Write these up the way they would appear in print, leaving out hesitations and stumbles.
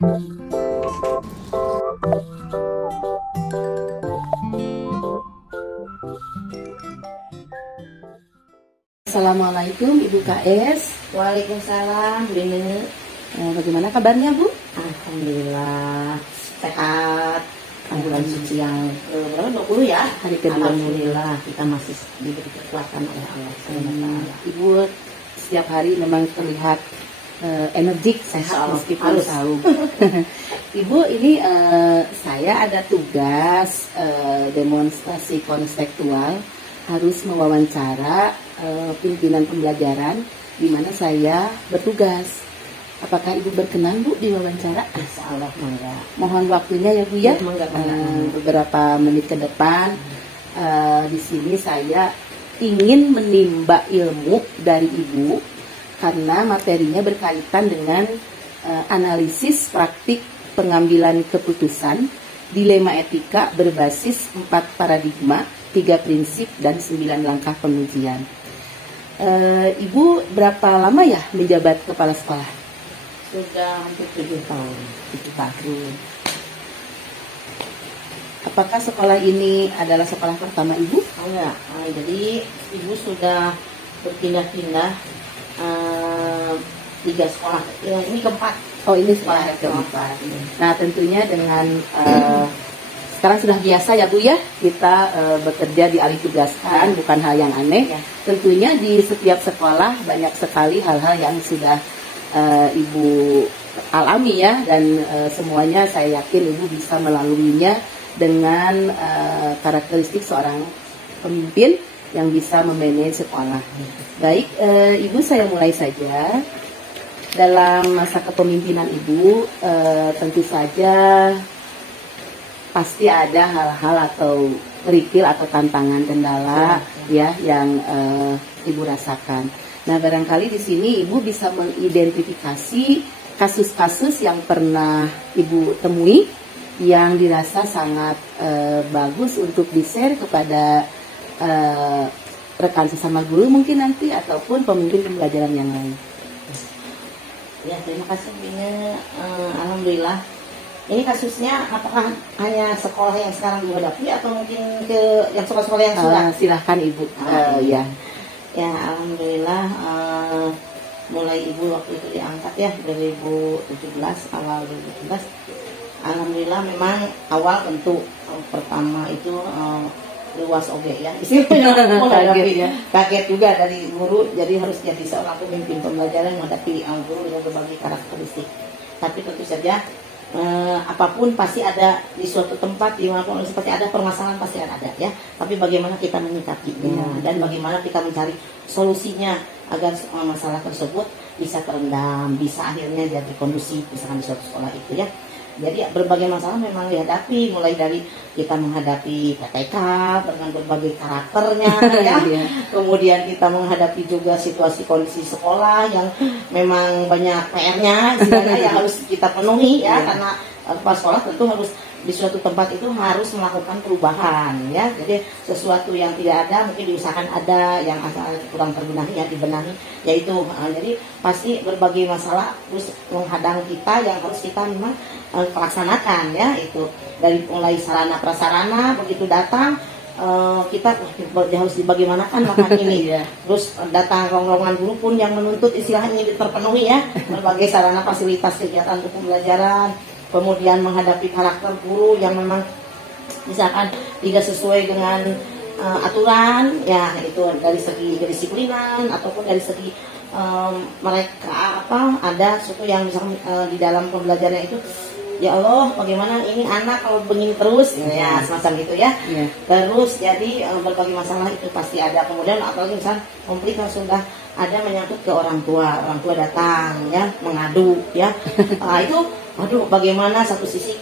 Assalamualaikum Ibu KS. Waalaikumsalam, Bu Ine. Bagaimana kabarnya Bu? Alhamdulillah sehat. Bulan suci yang berapa 20 ya? Hari kedua. Alhamdulillah kita masih diberi kekuatan oleh Allah SWT. Ibu setiap hari memang terlihat energik, sehat meskipun sahur. Ibu ini saya ada tugas demonstrasi konseptual, harus mewawancara pimpinan pembelajaran di mana saya bertugas. Apakah Ibu berkenan Bu diwawancara? Insya Allah mangga. Mohon waktunya ya Bu ya. Mangga. Beberapa menit ke depan di sini saya ingin menimba ilmu dari Ibu karena materinya berkaitan dengan analisis praktik pengambilan keputusan, dilema etika berbasis 4 paradigma, 3 prinsip dan 9 langkah pengujian. Ibu berapa lama ya menjabat kepala sekolah? Sudah hampir 7 tahun. 7 tahun. Apakah sekolah ini adalah sekolah pertama Ibu? Oh enggak, jadi Ibu sudah berpindah-pindah 3 sekolah. Ya, ini keempat. Oh ini sekolah keempat. Nah tentunya dengan sekarang sudah biasa ya Bu ya, kita bekerja dialih tugaskan, bukan hal yang aneh. Ya. Tentunya di setiap sekolah banyak sekali hal-hal yang sudah Ibu alami ya, dan semuanya saya yakin Ibu bisa melaluinya dengan karakteristik seorang pemimpin yang bisa memanage sekolah. Baik, Ibu saya mulai saja. Dalam masa kepemimpinan Ibu tentu saja pasti ada hal-hal atau kerikil atau tantangan kendala ya yang Ibu rasakan. Nah, barangkali di sini Ibu bisa mengidentifikasi kasus-kasus yang pernah Ibu temui yang dirasa sangat bagus untuk di-share kepada rekan sesama guru mungkin nanti ataupun pemimpin pembelajaran yang lain. Ya, terima kasih Bu Ine. Alhamdulillah. Ini kasusnya apakah hanya sekolah yang sekarang dihadapi atau mungkin ke yang sekolah-sekolah yang sudah? Silahkan Ibu. Ya. Ya, alhamdulillah. Mulai Ibu waktu itu diangkat ya 2017, awal 2017. Alhamdulillah memang awal tentu pertama itu luas oge ya. Istilahnya kaget juga dari guru, jadi harus jadi seorang pemimpin pembelajaran menghadapi guru dengan berbagai karakteristik. Tapi tentu saja apapun pasti ada di suatu tempat dimanapun seperti ada permasalahan pasti ada ya, tapi bagaimana kita menyikapinya dan bagaimana kita mencari solusinya agar masalah tersebut bisa terendam, bisa akhirnya jadi kondusif misalkan di suatu sekolah itu ya. Jadi berbagai masalah memang dihadapi, mulai dari kita menghadapi PTK dengan berbagai karakternya ya. Kemudian kita menghadapi juga situasi kondisi sekolah yang memang banyak PR-nya yang harus kita penuhi ya, karena kepala sekolah tentu harus di suatu tempat itu harus melakukan perubahan ya. Jadi sesuatu yang tidak ada mungkin diusahakan ada, yang asal kurang terbenahi ya dibenahi, yaitu jadi pasti berbagai masalah terus menghadang kita yang harus kita memang laksanakan ya, itu dari mulai sarana prasarana begitu datang kita harus dibagaimanakan makan ini terus datang rombongan guru pun yang menuntut istilahnya terpenuhi ya, berbagai sarana fasilitas kegiatan untuk pembelajaran. Kemudian menghadapi karakter guru yang memang misalkan tidak sesuai dengan aturan ya, itu dari segi kedisiplinan ataupun dari segi mereka ada suatu yang misalkan di dalam pembelajaran itu, ya Allah bagaimana ini anak kalau begini terus ya semacam itu ya. Terus jadi berbagai masalah itu pasti ada. Kemudian apalagi misalnya konflik yang sudah ada menyangkut ke orang tua datang ya mengadu ya. Itu aduh bagaimana satu sisi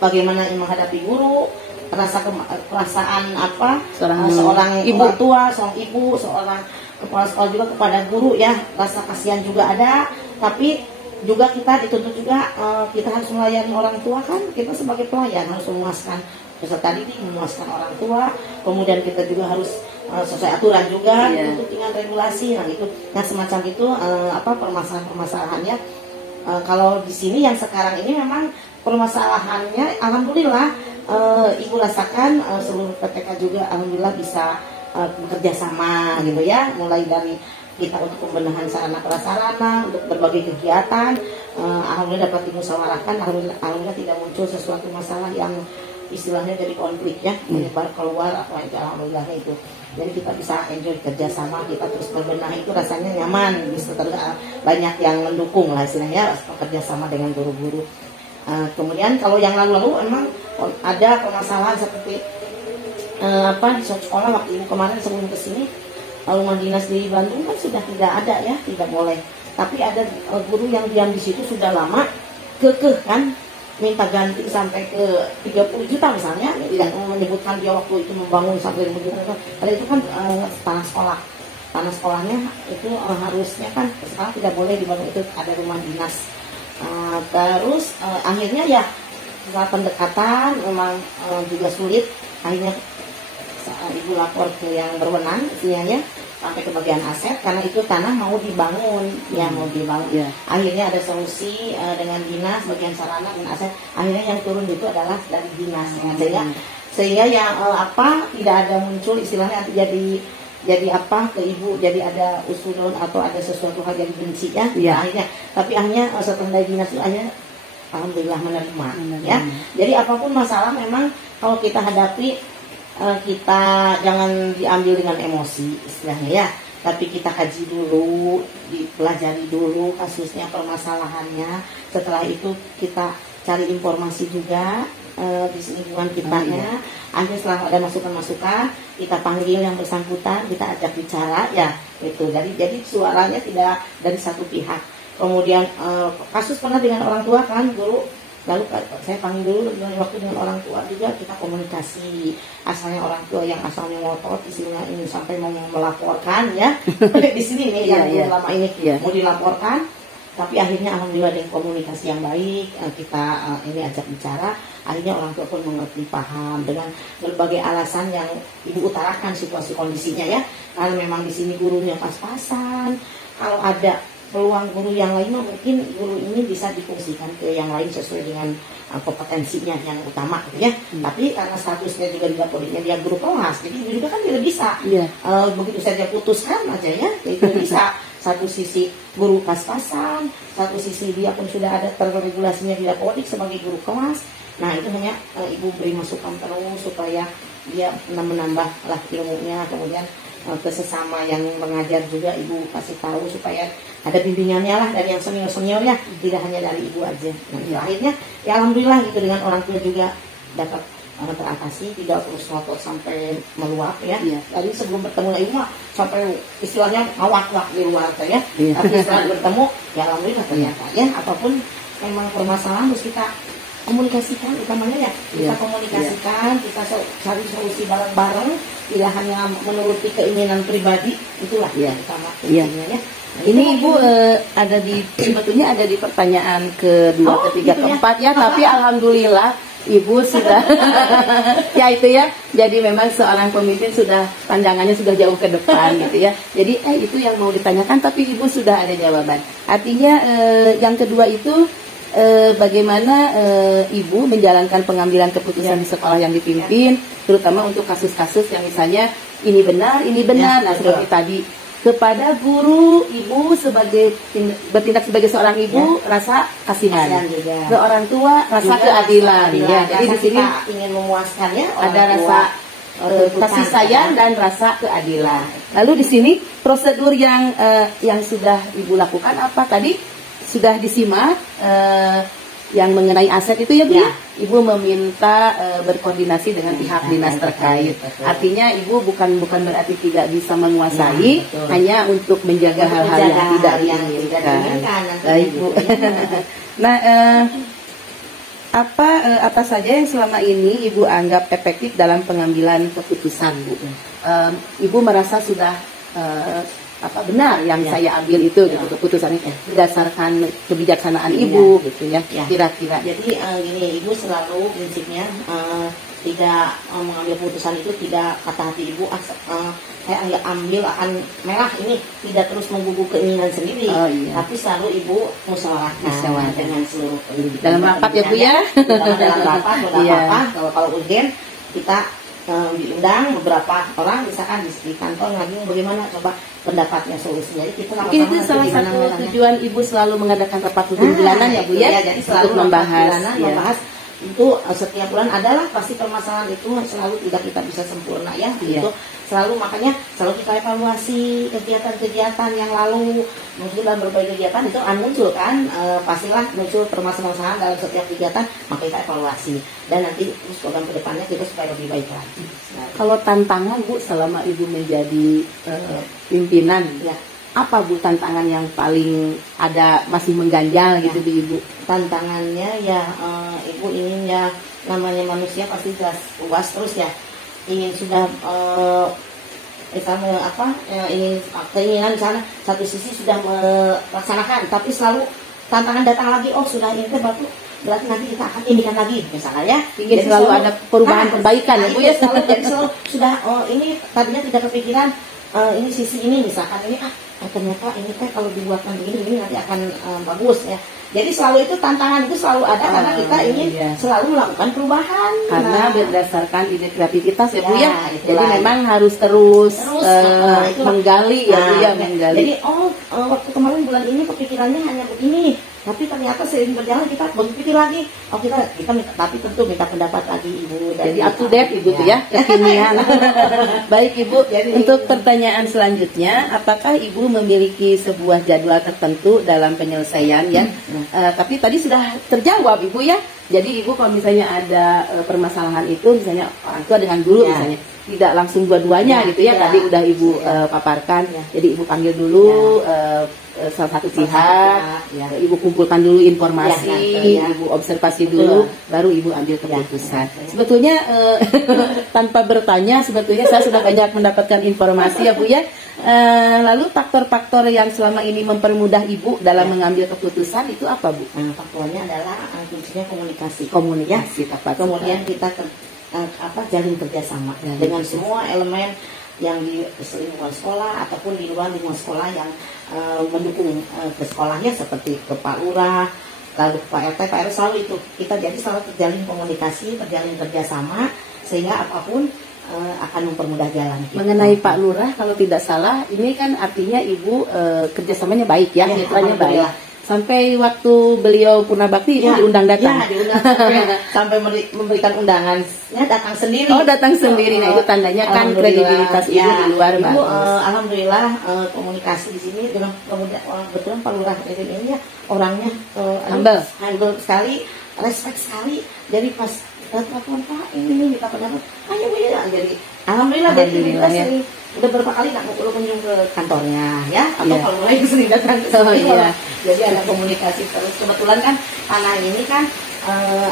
bagaimana menghadapi guru, perasaan apa seorang ibu tua, seorang ibu, seorang kepala sekolah juga kepada guru ya, rasa kasihan juga ada, tapi juga kita dituntut juga kita harus melayani orang tua kan, kita sebagai pelayan harus memuaskan peserta didik, memuaskan orang tua, kemudian kita juga harus sesuai aturan juga untuk dengan regulasi, nah itu, nah semacam itu permasalahan-permasalahannya Kalau di sini yang sekarang ini memang permasalahannya, alhamdulillah Ibu rasakan seluruh PTK juga alhamdulillah bisa bekerja sama gitu ya, mulai dari kita untuk pembenahan sarana prasarana untuk berbagai kegiatan, alhamdulillah dapat dimusyawarahkan, alhamdulillah tidak muncul sesuatu masalah yang istilahnya jadi konflik ya, menyebar keluar apa itu, alhamdulillah itu. Jadi kita bisa enjoy kerjasama, kita terus berbenah, itu rasanya nyaman, bisa banyak yang mendukung lah istilahnya kerjasama dengan guru-guru. Kemudian kalau yang lalu-lalu emang ada permasalahan seperti di sekolah waktu Ibu kemarin sebelum kesini, rumah dinas di Bandung kan sudah tidak ada ya, tidak boleh. Tapi ada guru yang diam di situ sudah lama, kekeh kan, minta ganti sampai ke 30 juta misalnya, tidak menyebutkan dia waktu itu membangun sampai 50 juta. Karena itu kan tanah sekolah, tanah sekolahnya itu harusnya kan sekarang tidak boleh dibangun, itu ada rumah dinas. Terus akhirnya ya setelah pendekatan memang juga sulit, akhirnya Ibu lapor ke yang berwenang istilahnya sampai ke bagian aset, karena itu tanah mau dibangun ya, mau dibangun. Akhirnya ada solusi dengan dinas bagian sarana dan aset, akhirnya yang turun itu adalah dari dinas sehingga yang tidak ada muncul istilahnya jadi apa ke Ibu, jadi ada usulan atau ada sesuatu hal yang benci ya. Akhirnya tapi akhirnya setelah dari dinas itu akhirnya alhamdulillah menerima ya. Jadi apapun masalah memang kalau kita hadapi, kita jangan diambil dengan emosi istilahnya ya, tapi kita kaji dulu, dipelajari dulu kasusnya, permasalahannya. Setelah itu kita cari informasi juga di lingkungan kita ya. Akhirnya setelah ada masukan-masukan, kita panggil yang bersangkutan, kita ajak bicara ya itu. Jadi suaranya tidak dari satu pihak. Kemudian kasus pernah dengan orang tua kan, guru. Lalu saya panggil dulu waktu dengan orang tua juga, kita komunikasi. Asalnya orang tua yang asalnya ngotot istilahnya ini sampai mau melaporkan ya di sini nih yang lama ini mau dilaporkan, tapi akhirnya alhamdulillah dengan komunikasi yang baik, kita ini ajak bicara, akhirnya orang tua pun mengerti, paham dengan berbagai alasan yang Ibu utarakan situasi kondisinya ya. Karena memang di sini gurunya pas-pasan, kalau ada peluang guru yang lain mungkin guru ini bisa difungsikan ke yang lain sesuai dengan kompetensinya yang utama gitu ya. Tapi karena statusnya juga dilapornya dia guru kelas, jadi juga kan tidak bisa begitu saja putuskan aja ya, itu bisa. Satu sisi guru pas-pasan, satu sisi dia pun sudah ada terregulasinya dilaporik sebagai guru kelas. Nah itu hanya Ibu beri masukan terus supaya dia menambah lah ilmunya. Kemudian ke sesama yang mengajar juga Ibu kasih tahu supaya ada bimbingannya lah dari yang senior-senior ya, tidak hanya dari Ibu aja. Nah akhirnya ya alhamdulillah gitu, dengan orang tua juga dapat teratasi, tidak terus ngotot sampai meluap ya. Tadi sebelum bertemu Ibu mah sampai istilahnya ngawak-ngawak di luar ya. Tapi setelah bertemu ya alhamdulillah ternyata ya, apapun memang permasalahan harus kita komunikasikan utamanya ya, kita komunikasikan, kita cari solusi bareng-bareng, tidak hanya menuruti keinginan pribadi, itulah utama ya. Ini Ibu ada di sebetulnya ada di pertanyaan kedua, ketiga, keempat ya, tapi alhamdulillah Ibu sudah ya itu ya. Jadi memang seorang pemimpin sudah pandangannya sudah jauh ke depan gitu ya. Jadi itu yang mau ditanyakan, tapi Ibu sudah ada jawaban. Artinya yang kedua itu bagaimana Ibu menjalankan pengambilan keputusan di sekolah yang dipimpin, terutama untuk kasus-kasus yang misalnya ini benar, nah seperti tadi kepada guru, Ibu sebagai bertindak sebagai seorang ibu rasa kasihan, ke orang tua rasa keadilan ya. Jadi di sini ingin memuaskan ya, ada rasa kasih sayang dan rasa keadilan. Lalu di sini prosedur yang sudah Ibu lakukan apa tadi? Sudah disimak yang mengenai aset itu ya Bu ya. Ibu meminta berkoordinasi dengan pihak dinas terkait. Artinya Ibu bukan berarti tidak bisa menguasai, hanya untuk menjaga hal-hal yang tidak diinginkan. Baik Bu. Nah, apa saja yang selama ini Ibu anggap efektif dalam pengambilan keputusan Bu? Ibu merasa sudah apa benar yang Ya. saya ambil itu gitu keputusannya berdasarkan kebijaksanaan ibu gitu ya, Ya. kira-kira. Jadi gini, ibu selalu prinsipnya tidak mengambil keputusan itu tidak kata hati ibu saya ambil akan merah ini, tidak terus mengguguk keinginan sendiri, tapi selalu ibu musyawarahkan dengan seluruh dalam rapat ya Bu ya. Dalam rapat kalau urgen kita diundang beberapa orang misalkan di kantor lagi bagaimana coba pendapatnya solusinya. Jadi kita mungkin itu salah satu tujuan ibu selalu mengadakan rapat rutin bulanan ya Bu ya, jadi selalu untuk membahas itu setiap bulan adalah pasti permasalahan itu selalu tidak kita bisa sempurna ya itu selalu, makanya selalu kita evaluasi kegiatan-kegiatan yang lalu mungkin dalam berbagai kegiatan itu muncul kan pastilah muncul permasalahan dalam setiap kegiatan, maka kita evaluasi dan nanti terus program kedepannya kita supaya lebih baik lagi. Kalau tantangan Bu selama ibu menjadi pimpinan ya, apa Bu tantangan yang paling ada masih mengganjal gitu di ibu? Tantangannya ya ibu ingin ya namanya manusia pasti puas terus ya, ingin sudah ingin keinginan di sana satu sisi sudah melaksanakan, tapi selalu tantangan datang lagi, sudah ini berarti nanti kita akan indikan lagi misalnya ya, ingin selalu ada perubahan perbaikan ya Bu ya, selalu sudah ini tadinya tidak kepikiran ini sisi ini misalkan ini ternyata ini kalau dibuatkan begini nanti akan bagus ya. Jadi selalu itu tantangan itu selalu ada karena kita ingin selalu melakukan perubahan karena berdasarkan ide kreativitas ya Bu ya. Jadi memang harus terus menggali ya Bu ya, menggali. Jadi waktu kemarin bulan ini kepikirannya hanya begini, tapi ternyata seiring berjalan kita berpikir lagi, kita minta, tapi tentu minta pendapat lagi ibu. Jadi up to date ibu tuh ya, kekinian. Baik ibu, untuk pertanyaan selanjutnya, apakah ibu memiliki sebuah jadwal tertentu dalam penyelesaian ya? Tapi tadi sudah terjawab ibu ya. Jadi ibu kalau misalnya ada permasalahan itu, misalnya orang tua dengan guru misalnya, tidak langsung dua-duanya gitu ya. Tadi udah ibu paparkan. Jadi ibu panggil dulu salah satu pihak, ibu kumpulkan dulu informasi, ibu observasi dulu, baru ibu ambil keputusan. Sebetulnya tanpa bertanya, sebetulnya saya sudah banyak mendapatkan informasi ya Bu ya. Lalu faktor-faktor yang selama ini mempermudah ibu dalam mengambil keputusan itu apa Bu? Faktornya adalah kuncinya komunikasi. Komunikasi tepat. Kemudian kita jalin kerjasama dengan semua elemen yang di lingkungan sekolah ataupun di luar lingkungan sekolah yang mendukung ke sekolahnya seperti ke Pak Lurah, lalu Pak RT, Pak RW, selalu itu kita jadi selalu terjalin komunikasi, terjalin kerjasama sehingga apapun akan mempermudah jalan. Mengenai Pak Lurah, kalau tidak salah, ini kan artinya ibu kerjasamanya baik ya, mitranya baik. Sampai waktu beliau Purnabakti ibu diundang datang. Ya, diundang sampai memberikan undangannya datang sendiri. Oh, datang sendiri. Nah, itu tandanya kan kredibilitas ibu di luar ibu, bagus. Alhamdulillah komunikasi di sini dengan kemudian kebetulan Pak Lurah ini ya orangnya humble sekali, respect sekali. Jadi pas Pak ini minta pendapat, ayo Bu ya. Jadi alhamdulillah kita sering udah beberapa kali nak kunjung ke kantornya ya, atau kalau mulai sering datang ke sini. Jadi ada komunikasi terus. Kebetulan kan tanah ini kan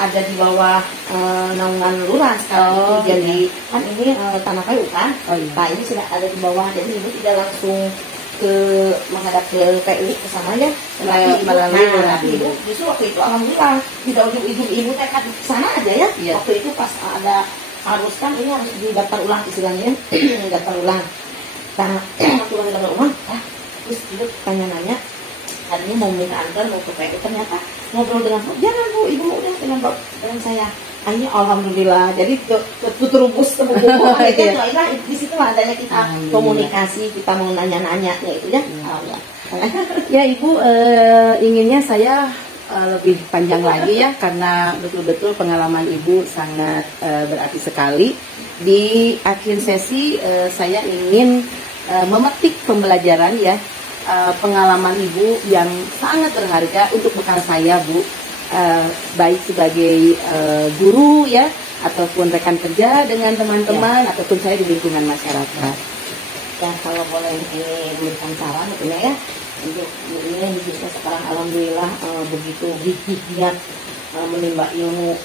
ada di bawah naungan lurah sekarang jadi kan ini tanah kayu kan. Nah ini sudah ada di bawah, jadi ibu tidak langsung menghadap ke PU ke sana ya, melalui ibu justru waktu itu alhamdulillah tidak ibu tekad ke sana aja ya. Waktu itu pas ada harus kan ini harus didaftar ulang istilahnya, daftar ulang. Nah waktu daftar ulang, terus ibu tanya-nanya, tadinya mau minta antar mau ke PU, ternyata ngobrol dengan jangan Bu, ibu mau udah dengan saya. Akhirnya alhamdulillah, jadi terubus ke buku itu. Di situ adanya kita komunikasi, kita mau nanya-nanya ya itu ya. Ya ibu, inginnya saya lebih panjang lagi ya, karena betul-betul pengalaman ibu sangat berarti sekali. Di akhir sesi saya ingin memetik pembelajaran ya, pengalaman ibu yang sangat berharga untuk bekal saya Bu, baik sebagai guru ya, ataupun rekan kerja dengan teman-teman, ataupun saya di lingkungan masyarakat. Ya kalau boleh ini berikan saran ya, untuk ini khususnya sekarang alhamdulillah begitu giat menimba ilmu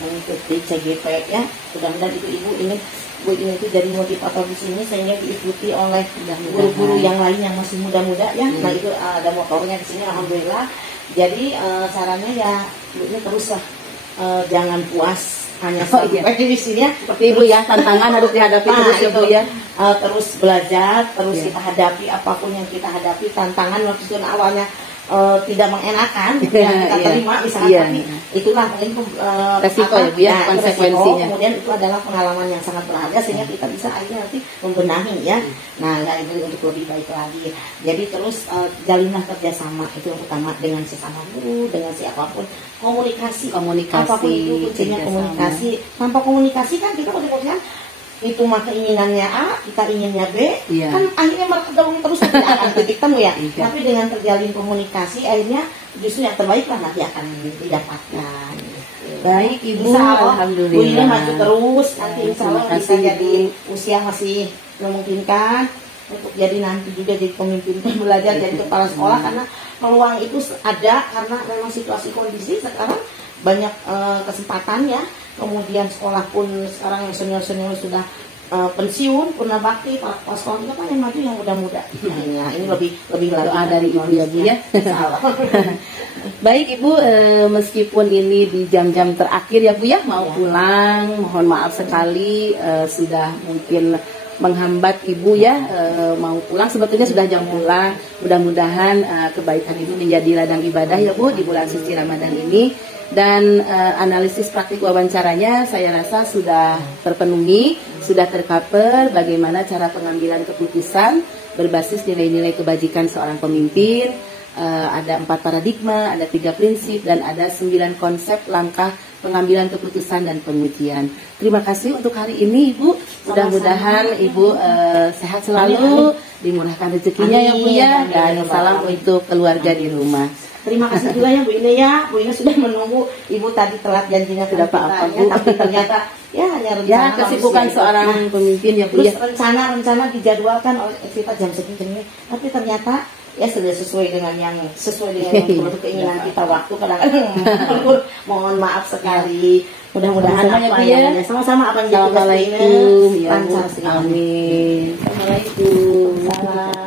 mengikuti CGP ya, mudah-mudahan itu ibu ingin Bu ini itu jadi motivator di sini sehingga diikuti oleh guru-guru yang lain yang masih muda-muda ya. Nah itu ada motornya di sini alhamdulillah. Jadi sarannya ya Bu ini teruslah jangan puas hanya sampai di sini ya. Seperti Ibu ya, tantangan harus dihadapi terus ya Bu ya. Terus belajar, terus kita hadapi apapun yang kita hadapi, tantangan waktu awalnya tidak mengenakan yang kita terima misalnya, tapi itulah mungkin resiko ya Bu ya, konsekuensinya. Kemudian itu adalah pengalaman yang sangat berharga sehingga kita bisa akhirnya nanti membenahi ya. Nah itu untuk lebih baik lagi. Jadi terus jalinlah kerjasama itu yang utama dengan sesama guru, dengan siapapun. Komunikasi apapun itu kuncinya komunikasi. Tanpa komunikasi kan kita kan itu mah keinginannya A, kita inginnya B, kan akhirnya berkembang terus tidak akan titik temu ya. Tapi dengan terjalin komunikasi, akhirnya justru yang terbaik lah nanti akan didapatkan. Baik Ibu, alhamdulillah. Bu ini maju terus, nanti insya Allah bisa jadi usia masih memungkinkan untuk jadi nanti juga jadi pemimpin belajar jadi kepala sekolah karena peluang itu ada karena memang situasi kondisi sekarang banyak kesempatan ya. Kemudian sekolah pun sekarang yang senior-senior sudah pensiun, purna bakti, para kepala sekolah kita kan yang maju yang muda-muda. Nah, ini lebih lagi doa dari Ibu ya Bu ya. Baik Ibu, meskipun ini di jam-jam terakhir ya Bu ya, mau pulang, mohon maaf sekali sudah mungkin menghambat Ibu ya mau pulang. Sebetulnya sudah jam pulang. Mudah-mudahan kebaikan Ibu menjadi ladang ibadah ya Bu di bulan suci Ramadan ini. Dan analisis praktik wawancaranya saya rasa sudah terpenuhi, sudah tercover bagaimana cara pengambilan keputusan berbasis nilai-nilai kebajikan seorang pemimpin. Ada 4 paradigma, ada 3 prinsip, dan ada 9 konsep langkah pengambilan keputusan dan pengujian. Terima kasih untuk hari ini Ibu. Mudah-mudahan Ibu sehat selalu, dimurahkan rezekinya ya Bu ya, dan salam untuk keluarga di rumah. Terima kasih juga ya Bu Ine ya. Bu Ine sudah menunggu. Ibu tadi telat janjinya tidak apa-apa Bu. Tapi ternyata ya hanya rencana. Ya kesibukan seorang pemimpin ya Bu. Terus rencana dijadwalkan oleh kita jam segini. Tapi ternyata ya sudah sesuai dengan yang keinginan kita waktu kadang-kadang. Mohon maaf sekali. Mudah-mudahan apa yang sama-sama apa yang Assalamualaikum. Lancar sekali. Amin. Assalamualaikum.